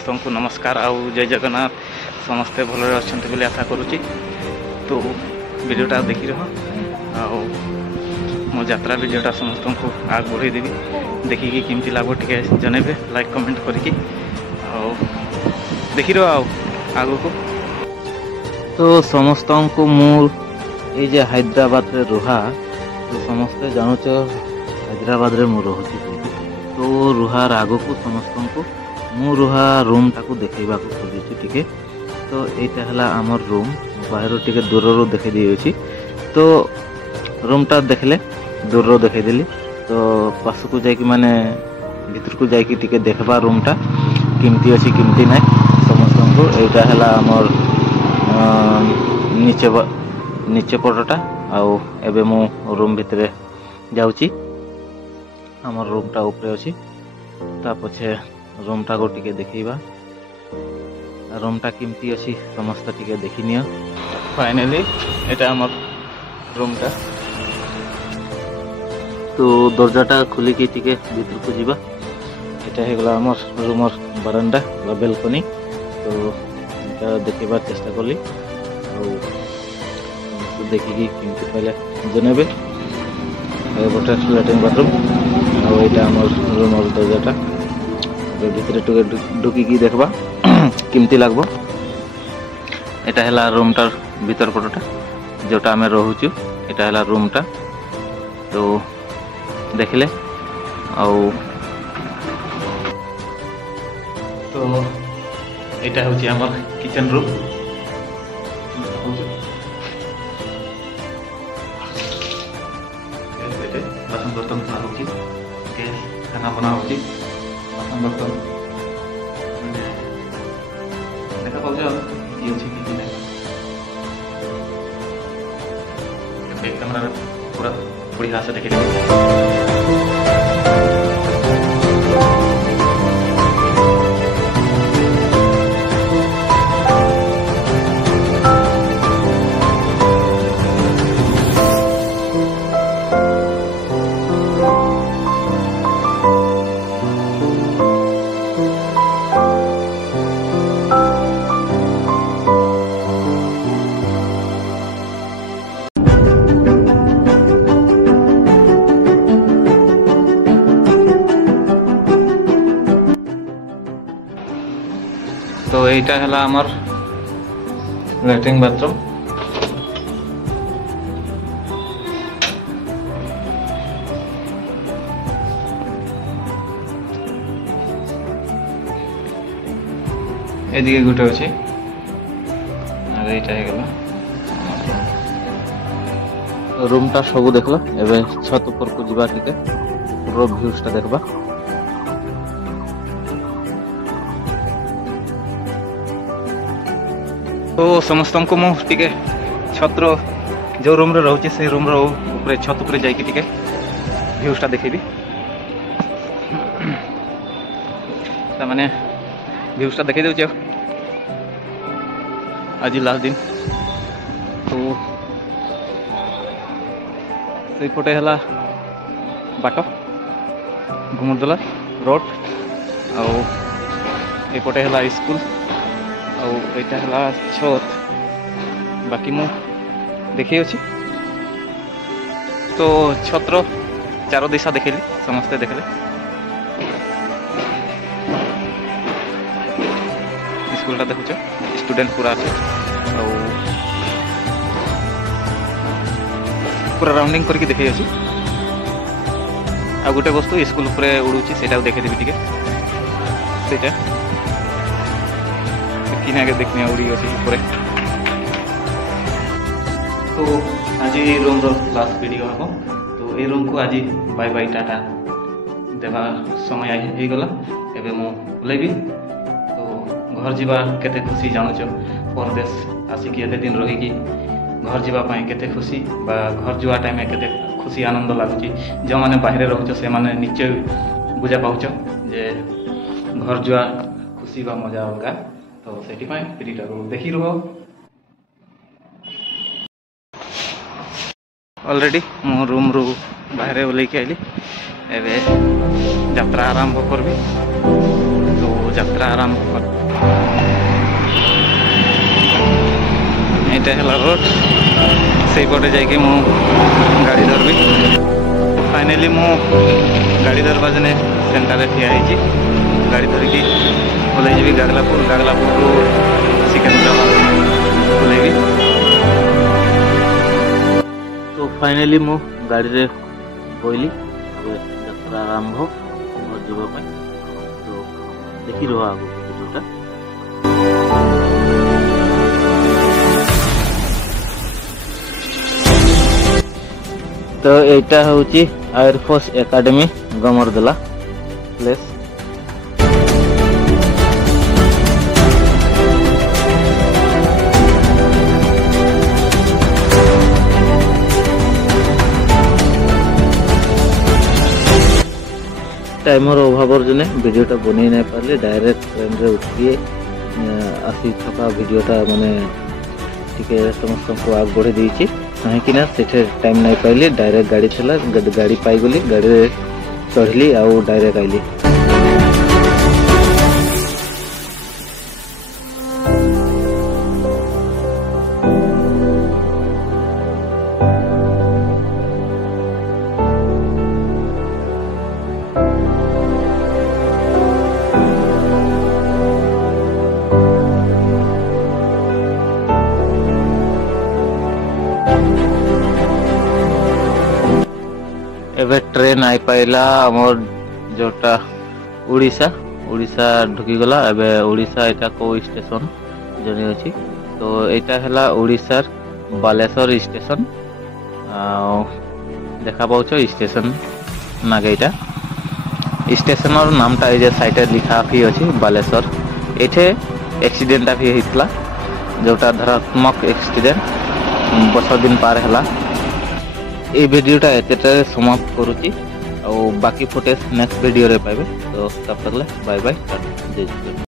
समस्त को नमस्कार आउ जय जगन्नाथ समस्ते भल अच्छा बोली आशा करुच्ची। तो वीडियोटा देखी रह मो यात्रा वीडियोटा समस्त को आग बढ़ेदेवी देखिकी केमती लगो टे जनइबे लाइक कमेंट करके देखी रह आग को। तो समस्त को मुझे हैदराबाद रे रुहा तो समस्ते जानूच हैदराबाद रे मु रोची तो रुहार आग को समस्त को मु रुहा रूम टाक देखा खोजुची टिके। तो यहाँ है आमर रूम बाहर टिके दूर देखे दी तो रूमटा देखले दूर देखदेली तो पास को जाकि माने भीतर को जाकि टिके देखबा रूमटा केमती अच्छी केमती ना समस्त को। यहाँ है आमर नीचे पटटा आउ एबे मु रूम भितर जाउची आमर रूमटा ऊपर अच्छी ता पछे रूमटा को टिके देखा रूमटा केमती अच्छी समस्त टिके देखी नियो। फाइनली एटा आमर रूमटा तो दरजाटा खुलिकी टिके भीतर को जीवा एटा हे गला आमर रूमर बारांडा बा बेलकनी। तो एटा देखिबार चेष्टा करली देखिकी केमती पहले जनइबे गोटे लैट्रिन बाथरूम आईटा आम रूमर दरजाटा भीतर ढुकिकी देखबा केमती लगबो। एटा है रूमटार भीतर पटटा जोटा आम रोचु एटा है रूमटा तो देखले आउ तो एटा होची हमर किचन रूम। बासन बर्तन खा होची खाना बना होची बासन बर्तन देखा पाउछ कि अछि कि नै एक कैमरा पूरा बढ़िया से देखे। तो यहाँ है आमर लैट्रिन बाथरूम। एदिके गोटे अच्छे रूमटा सब देखला एबे छत ऊपर को जीवा टिके ऊपर व्यूजटा देखबा। तो समस्त को मुझे छत्र जो रूम रे रोचे से रूम रे छत ऊपर जाइए टिके व्यूजटा देखेबी माने व्यूजटा देखे दे आज लास्ट दिन। तो सेपटे है बाट घुमरदला रोड आउटे है स्कूल आईटा है छत बाकी मु देखी अच्छी। तो छत्र चार दिशा देखली समस्ते देखले स्कूलटा देखुच स्टूडेंट पूरा अच्छे पूरा राउंडिंग करके देखी अच्छी। आ गोटे वस्तु स्कूल उड़ूची से देखेदेवी टे से किनाके देखने उड़ी अच्छी पूरे। तो आज रूम लास्ट वीडियो हम तो ये रूम को आज बाय बाय टाटा देवा समय हो गला एबे मु बुलेबी। तो घर जीवा केते खुशी जानुच परदेश आसिक एते दिन रही घर जीवाई केते खुशी बा घर जुआ टाइम केते खुशी आनंद लगुच जो मैंने बाहर रोच से मैंने निश्चय बुझा पाच जे घर जुआ खुशी बा मजा अलगा। तो से वीडियोटा को देखी रुह। ऑलरेडी मो रूम रू बाहर ओल्लैकी आइली एवं यात्रा आरंभ करबी। तो यात्रा आरंभ এইটা হেলা রোড সেইপটে যাইকি মু গাড়ি ধরবি। ফাইনালি মু গাড়ি ধরবা জনে সেন্টারে ঠিয়া হয়েছি। গাড়ি ধরিকি ওলাই যাবি গাগলাপুর। গাগলাপুরରୁ ସିକନ୍ଦରାବାଦ ଓହ୍ଲେଇବି। তো ফাইনালি ମୁଁ ଗାଡ଼ିରେ ବଇଲି। ଏବେ ଯାତ୍ରା ଆରମ୍ଭ ଯିବା ପାଇଁ। ତ ଦେଖି ରହ ଆଗକୁ ଭିଡ଼ିଓଟା। তো এইটা হচ্ছে এয়ারফোর্স একাডেমি গমরদলা প্লেস। টাইমর অভাবর জন্য ভিডিওটা বনাই নাই পারলে ডাইরেক্ট ট্রেন্রে উঠি আসি থকা ভিডিওটা মানে টিকে ସମସ୍ତଙ୍କୁ ଆଗ ବଢ଼େଇ ଦେଇଛି କାହିଁକିନା ସେଠି ଟାଇମ୍ ନାଇଁ ପାଇଲି। ଡାଇରେକ୍ଟ ଗାଡ଼ି ଥିଲା, ଗାଡ଼ି ପାଇଗଲି, ଗାଡ଼ିରେ ଚଢ଼ିଲି ଆଉ ଡାଇରେକ୍ଟ ଆଇଲି। एबे ट्रेन आई पाइला हमर जोटा उड़ीसा ढुकी गला। एबे उड़ीसा एटा को स्टेशन जने अछि। तो एटा हला उड़ीसार बालेश्वर स्टेशन। देखा पाउछ स्टेशन नागेटा स्टेशन और नामटा ए जे साइड लिखा भी अछि बालेश्वर। एठे एक्सीडेंट भी हितला जोटा धरात्मक एक्सीडेंट 10 दिन पार हला। এই ভিডিওটা এতটারে সমাপ্ত করুছি আর বাকি ফুটেজ নেক্সট ভিডিওরে পাইবে। তো তব তকলে বাই বাই, জয় জগন্নাথ।